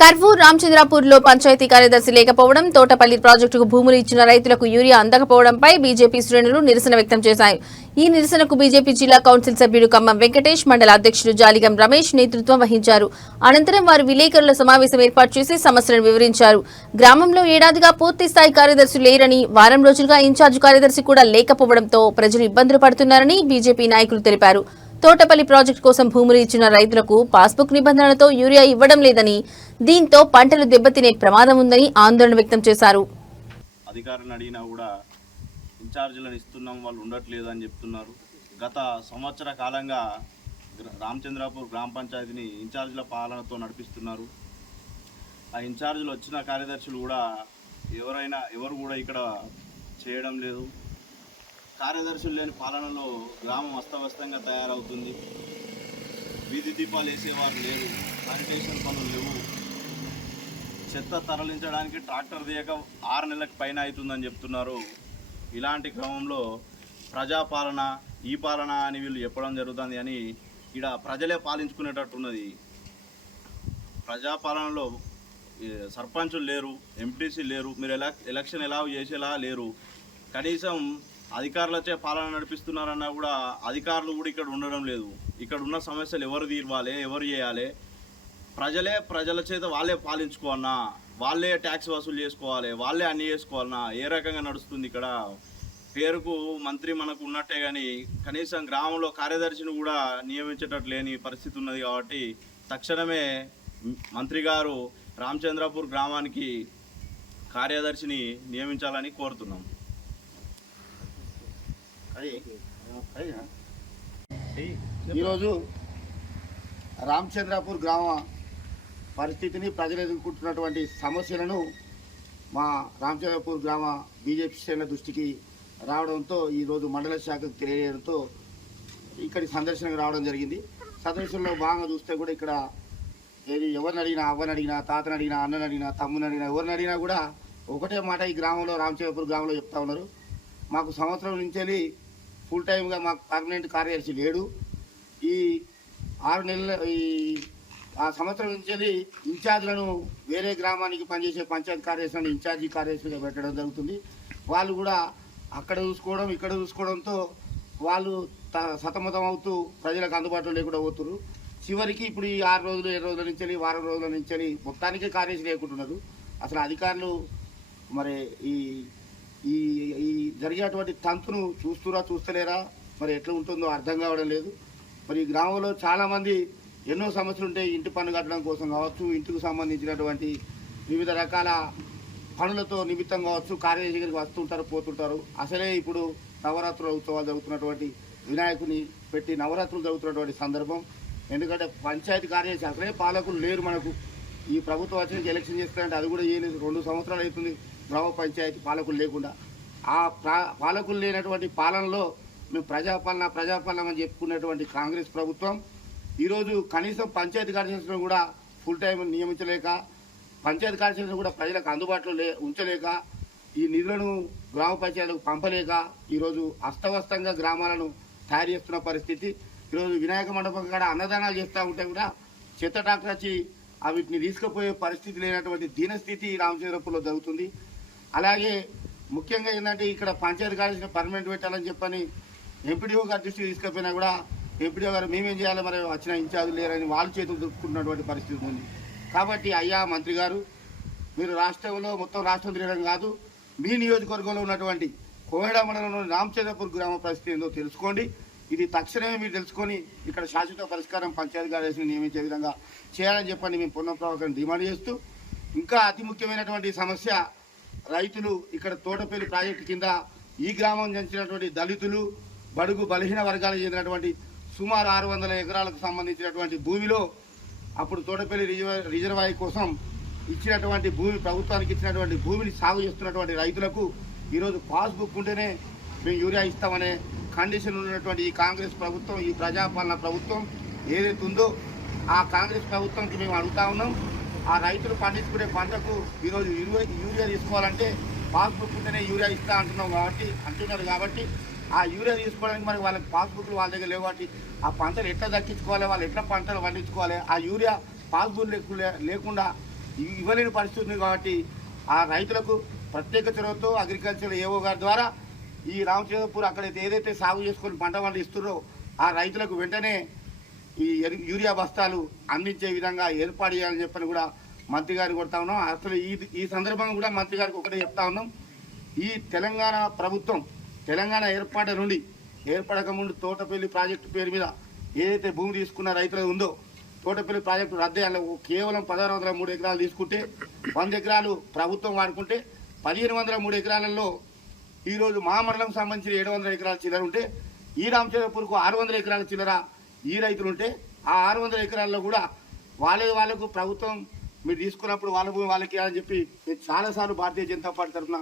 కర్వూర్ రామచంద్రాపూర్లో పంచాయతీ కార్యదర్శి లేకపోవడం, తోటపల్లి ప్రాజెక్టుకు భూములు ఇచ్చిన రైతులకు యూరియా అందకపోవడంపై బీజేపీ శ్రేణులు నిరసన వ్యక్తం చేశాయి. ఈ నిరసనకు బీజేపీ జిల్లా కౌన్సిల్ సభ్యుడు ఖమ్మం వెంకటేష్, మండల అధ్యక్షుడు జాలిగం రమేష్ నేతృత్వం వహించారు. అనంతరం వారు విలేకరుల సమావేశం ఏర్పాటు చేసి సమస్యలను వివరించారు. గ్రామంలో ఏడాదిగా పూర్తిస్థాయి కార్యదర్శి లేరని, వారం రోజులుగా ఇన్ఛార్జ్ కార్యదర్శి కూడా లేకపోవడంతో ప్రజలు ఇబ్బందులు పడుతున్నారని బీజేపీ నాయకులు తెలిపారు. తోటపల్లి ప్రాజెక్టు కోసం భూములు ఇచ్చిన రైతులకు పాస్బుక్ నిబంధనలతో యూరియా ఇవ్వడం లేదని, దీంతో పంటలు దెబ్బతినే ప్రమాదం ఉందని ఆందోళన వ్యక్తం చేశారు. అధికారులను అడిగినా కూడా ఇన్ఛార్జీలను ఇస్తున్నాం, వాళ్ళు ఉండట్లేదు అని చెప్తున్నారు. గత సంవత్సర కాలంగా రామచంద్రాపూర్ గ్రామ పంచాయతీని ఇన్ఛార్జీల పాలనతో నడిపిస్తున్నారు. ఆ ఇన్ఛార్జీలు వచ్చిన కార్యదర్శులు కూడా ఎవరు కూడా ఇక్కడ చేయడం లేదు. కార్యదర్శులు లేని పాలనలో గ్రామం అస్తవ్యస్తంగా తయారవుతుంది. వీధి దీపాలు వేసేవారు లేరు, శానిటేషన్ పనులు లేవు, చెత్త తరలించడానికి ట్రాక్టర్ దిగక 6 నెలలకు పైన అవుతుందని చెప్తున్నారు. ఇలాంటి క్రమంలో ప్రజాపాలన, ఈ పాలన అని వీళ్ళు చెప్పడం జరుగుతుంది. అని ఇక్కడ ప్రజలే పాలించుకునేటట్టున్నది. ప్రజాపాలనలో సర్పంచులు లేరు, ఎంపీటీసీ లేరు, మీరు ఎలక్షన్ ఎలా చేసేలా లేరు. కనీసం అధికారులచే పాలన నడిపిస్తున్నారన్నా కూడా అధికారులు కూడా ఇక్కడ ఉండడం లేదు. ఇక్కడ ఉన్న సమస్యలు ఎవరు తీర్వాలి, ఎవరు చేయాలి? ప్రజల చేత వాళ్ళే పాలించుకోవాలన్నా, వాళ్ళే ట్యాక్స్ వసూలు చేసుకోవాలి, వాళ్ళే అన్నీ చేసుకోవాలన్నా ఏ రకంగా నడుస్తుంది? ఇక్కడ పేరుకు మంత్రి మనకు ఉన్నట్టే కానీ కనీసం గ్రామంలో కార్యదర్శిని కూడా నియమించేటట్లు లేని పరిస్థితి ఉన్నది. కాబట్టి తక్షణమే మంత్రి గారు రామచంద్రాపూర్ గ్రామానికి కార్యదర్శిని నియమించాలని కోరుతున్నాం. ఈరోజు రామచంద్రాపూర్ గ్రామ పరిస్థితిని, ప్రజలు ఎదుర్కొంటున్నటువంటి సమస్యలను మా రామచంద్రాపూర్ గ్రామ బీజేపీ శ్రేణుల దృష్టికి రావడంతో ఈరోజు మండల శాఖకు తెలియజేయడంతో ఇక్కడి సందర్శనకు రావడం జరిగింది. సందర్శనలో భాగంగా చూస్తే కూడా ఇక్కడ ఎవరిని అడిగినా, అవ్వని అడిగినా, తాతని అడిగినా, అన్నని అడిగినా, తమ్ముని అడిగినా, ఎవరిని అడిగినా కూడా ఒకటే మాట ఈ గ్రామంలో, రామచంద్రాపూర్ గ్రామంలో చెప్తా ఉన్నారు. మాకు సంవత్సరం నుంచి ఫుల్ టైమ్గా మాకు పర్మనెంట్ కార్యదర్శి లేడు. ఈ 6 నెలల ఆ సంవత్సరం నుంచి ఇన్ఛార్జ్లను వేరే గ్రామానికి పనిచేసే పంచాయతీ కార్యదర్శులను ఇన్ఛార్జి కార్యదర్శిగా పెట్టడం జరుగుతుంది. వాళ్ళు కూడా అక్కడ చూసుకోవడం, ఇక్కడ చూసుకోవడంతో వాళ్ళు సతమతం అవుతూ ప్రజలకు అందుబాటులో లేకుండా పోతున్నారు. చివరికి ఇప్పుడు ఈ 6 రోజులు, 7 రోజుల నుంచి, వారం రోజుల నుంచి మొత్తానికే కార్యదర్శి లేకుంటున్నారు. అసలు అధికారులు మరి ఈ ఈ జరిగేటువంటి తంతును చూస్తలేరా, మరి ఎట్లా ఉంటుందో అర్థం కావడం లేదు. మరి ఈ గ్రామంలో చాలామంది ఎన్నో సమస్యలు ఉంటాయి. ఇంటి పన్ను కట్టడం కోసం కావచ్చు, ఇంటికి సంబంధించినటువంటి వివిధ రకాల పనులతో నిమిత్తం కావచ్చు, కార్యదర్శి దగ్గరికి వస్తుంటారు, పోతుంటారు. అసలే ఇప్పుడు నవరాత్రుల ఉత్సవాలు జరుగుతున్నటువంటి, వినాయకుని పెట్టి నవరాత్రులు జరుగుతున్నటువంటి సందర్భం. ఎందుకంటే పంచాయతీ కార్యదర్శి అసలే పాలకులు లేరు మనకు. ఈ ప్రభుత్వం వచ్చి ఎలక్షన్ చేస్తారంటే అది కూడా ఏలేదు. 2 సంవత్సరాలు అవుతుంది గ్రామ పంచాయతీ పాలకులు లేకుండా. ఆ పాలకులు లేనటువంటి పాలనలో మేము ప్రజాపాలన అని చెప్పుకునేటువంటి కాంగ్రెస్ ప్రభుత్వం ఈరోజు కనీసం పంచాయతీ కార్యదర్శులను కూడా ఫుల్ టైం నియమించలేక, పంచాయతీ కార్యదర్శులను కూడా ప్రజలకు అందుబాటులో ఉంచలేక, ఈ నిధులను గ్రామ పంచాయతీలకు పంపలేక ఈరోజు అస్తవ్యస్తంగా గ్రామాలను తయారు చేస్తున్న పరిస్థితి. ఈరోజు వినాయక మండపం కూడా అన్నదానాలు చేస్తూ ఉంటే కూడా చెత్త ట్రాక్టర్ వచ్చి వీటిని తీసుకుపోయే పరిస్థితి లేనటువంటి దీనస్థితి రామచంద్రపూర్లో జరుగుతుంది. అలాగే ముఖ్యంగా ఏంటంటే ఇక్కడ పంచాయతీ కార్యదర్శిని పర్మనెంట్ పెట్టాలని చెప్పని ఎంపీడీఓ గారి దృష్టికి తీసుకుపోయినా కూడా ఎంపీడీఓ గారు మేమేం చేయాలి, మరి వచ్చిన ఇన్ఛార్జీలు లేరని వాళ్ళ చేతులు దుక్కున్నటువంటి పరిస్థితి ఉంది. కాబట్టి అయ్యా మంత్రి గారు, మీరు రాష్ట్రంలో మొత్తం రాష్ట్రం తిరగడం కాదు, మీ నియోజకవర్గంలో ఉన్నటువంటి కోహెడ మండలంలోని రామచంద్రపూర్ గ్రామ పరిస్థితి ఏందో తెలుసుకోండి. ఇది తక్షణమే మీరు తెలుసుకొని ఇక్కడ శాశ్వత పరిష్కారం పంచాయతీ కార్యదర్శిని నియమించే విధంగా చేయాలని చెప్పండి మేము పునఃప్రవర్తన డిమాండ్ చేస్తూ, ఇంకా అతి ముఖ్యమైనటువంటి సమస్య రైతులు ఇక్కడ తోటపల్లి ప్రాజెక్టు కింద ఈ గ్రామం చెందినటువంటి దళితులు, బడుగు బలహీన వర్గాలకు చెందినటువంటి సుమారు 600 ఎకరాలకు సంబంధించినటువంటి భూమిలో అప్పుడు తోటపల్లి రిజర్వాయర్ కోసం ఇచ్చినటువంటి భూమి, ప్రభుత్వానికి ఇచ్చినటువంటి భూమిని సాగు చేస్తున్నటువంటి రైతులకు ఈరోజు పాస్బుక్ ఉంటేనే మేము యూరియా ఇస్తామనే కండిషన్ ఉన్నటువంటి ఈ కాంగ్రెస్ ప్రభుత్వం, ఈ ప్రజాపాలన ప్రభుత్వం ఏదైతే ఉందో ఆ కాంగ్రెస్ ప్రభుత్వంకి మేము అడుగుతా ఉన్నాం. ఆ రైతులు పండించుకునే పంటకు ఈరోజు యూరియా తీసుకోవాలంటే పాస్బుక్ ఉంటేనే యూరియా ఇస్తా అంటున్నారు కాబట్టి ఆ యూరియా తీసుకోవడానికి మరి వాళ్ళకి పాస్బుక్లు వాళ్ళ దగ్గర లేవు కాబట్టి ఆ పంటలు ఎట్లా దక్కించుకోవాలి, వాళ్ళు ఎట్లా పంటలు పండించుకోవాలి, ఆ యూరియా పాస్బుక్ లేకుండా ఇవ్వలేని పరిస్థితి ఉంది. కాబట్టి ఆ రైతులకు ప్రత్యేక చొరవతో అగ్రికల్చర్ ఏఓ గారి ద్వారా ఈ రామచంద్రపూర్ అక్కడైతే ఏదైతే సాగు చేసుకొని పంట పంట ఇస్తున్నారో ఆ రైతులకు వెంటనే ఈ యూరియా బస్తాలు అందించే విధంగా ఏర్పాటు చేయాలని చెప్పని కూడా మంత్రి గారికి కొడతా ఉన్నాం. అసలు ఈ సందర్భంగా కూడా మంత్రి గారికి ఒకటే చెప్తా ఉన్నాం. ఈ తెలంగాణ ప్రభుత్వం తెలంగాణ ఏర్పడక ముందు తోటపల్లి ప్రాజెక్టు పేరు మీద ఏదైతే భూమి తీసుకున్న రైతులు ఉందో తోటపల్లి ప్రాజెక్టు రద్దు కేవలం 1603 ఎకరాలు తీసుకుంటే 100 ఎకరాలు ప్రభుత్వం వాడుకుంటే 1503 ఎకరాలలో ఈరోజు మా మండలం సంబంధించిన 700 ఎకరాల చిల్లర ఉంటే ఈ రామచంద్రపూర్కు 600 ఎకరాల చిల్లర ఈ రైతులు ఉంటే ఆ 600 ఎకరాల్లో కూడా వాళ్ళకు ప్రభుత్వం మీరు తీసుకున్నప్పుడు వాళ్ళ భూమి వాళ్ళకి అని చెప్పి నేను చాలాసార్లు భారతీయ జనతా పార్టీ తరఫున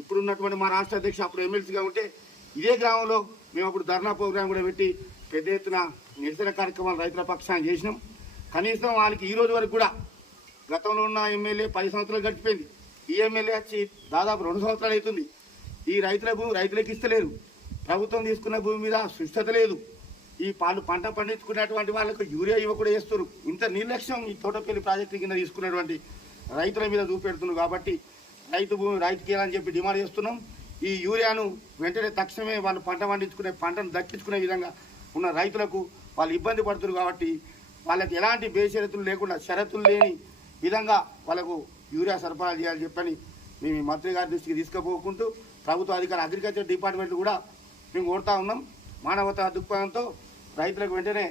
ఇప్పుడున్నటువంటి మా రాష్ట్ర అధ్యక్షుడు అప్పుడు ఎమ్మెల్సీగా ఉంటే ఇదే గ్రామంలో మేము అప్పుడు ధర్నా ప్రోగ్రాం కూడా పెట్టి పెద్ద ఎత్తున నిరసన కార్యక్రమాలు రైతుల పక్షాన్ని చేసినాం. కనీసం వాళ్ళకి ఈ రోజు వరకు కూడా గతంలో ఉన్న ఎమ్మెల్యే 10 సంవత్సరాలు గడిచిపోయింది. ఈ ఎమ్మెల్యే వచ్చి దాదాపు 2 సంవత్సరాలు అవుతుంది. ఈ రైతుల భూమి రైతులకు ఇస్తలేరు. ప్రభుత్వం తీసుకున్న భూమి మీద సుస్థత లేదు. ఈ పంట పండించుకున్నటువంటి వాళ్ళకు యూరియా ఇవ్వకుండా చేస్తారు. ఇంత నిర్లక్ష్యం ఈ తోటపల్లి ప్రాజెక్టు కింద తీసుకున్నటువంటి రైతుల మీద చూపెడుతున్నారు. కాబట్టి రైతుకి అని చెప్పి డిమాండ్ చేస్తున్నాం. ఈ యూరియాను వెంటనే తక్షణమే వాళ్ళు పంట పండించుకునే పంటను దక్కించుకునే విధంగా ఉన్న రైతులకు వాళ్ళు ఇబ్బంది పడుతున్నారు. కాబట్టి వాళ్ళకి ఎలాంటి బేషరతులు లేకుండా షరతులు లేని విధంగా వాళ్ళకు యూరియా సరఫరా చేయాలని చెప్పని మేము మంత్రి గారి దృష్టికి తీసుకుపోకుంటూ ప్రభుత్వ అధికారులు అగ్రికల్చర్ డిపార్ట్మెంట్ కూడా మేము కోరుతా ఉన్నాం. మానవతా దృక్పథంతో రైతులకు వెంటనే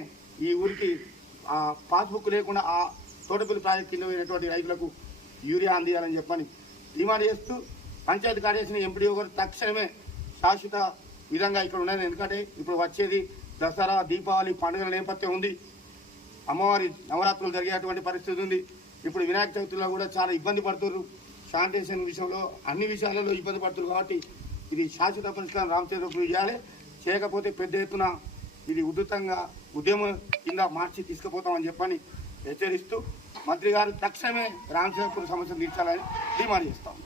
ఈ ఊరికి పాస్బుక్ లేకుండా ఆ తోటపల్లి ప్రాజెక్టు కింద పోయినటువంటి రైతులకు యూరియా అందియాలని చెప్పని డిమాండ్ చేస్తూ పంచాయతీ కార్యదర్శిని ఎంపీడీఓ గారు తక్షణమే శాశ్వత విధంగా ఇక్కడ ఉన్నది. ఎందుకంటే ఇప్పుడు వచ్చేది దసరా దీపావళి పండుగల నేపథ్యం ఉంది. అమ్మవారి నవరాత్రులు జరిగేటువంటి పరిస్థితి ఉంది. ఇప్పుడు వినాయక చవితిలో కూడా చాలా ఇబ్బంది పడుతున్నారు. శానిటేషన్ విషయంలో అన్ని విషయాలలో ఇబ్బంది పడుతున్నారు. కాబట్టి ఇది శాశ్వత పరిష్కారం రామచంద్రపూర్ చేయాలి. చేయకపోతే పెద్ద ఎత్తున ఇది ఉద్యమం కింద మార్చి తీసుకుపోతామని చెప్పని హెచ్చరిస్తూ మంత్రి గారు తక్షణమే రామచంద్రపూర్ సమస్యను తీర్చాలని డిమాండ్ చేస్తాం.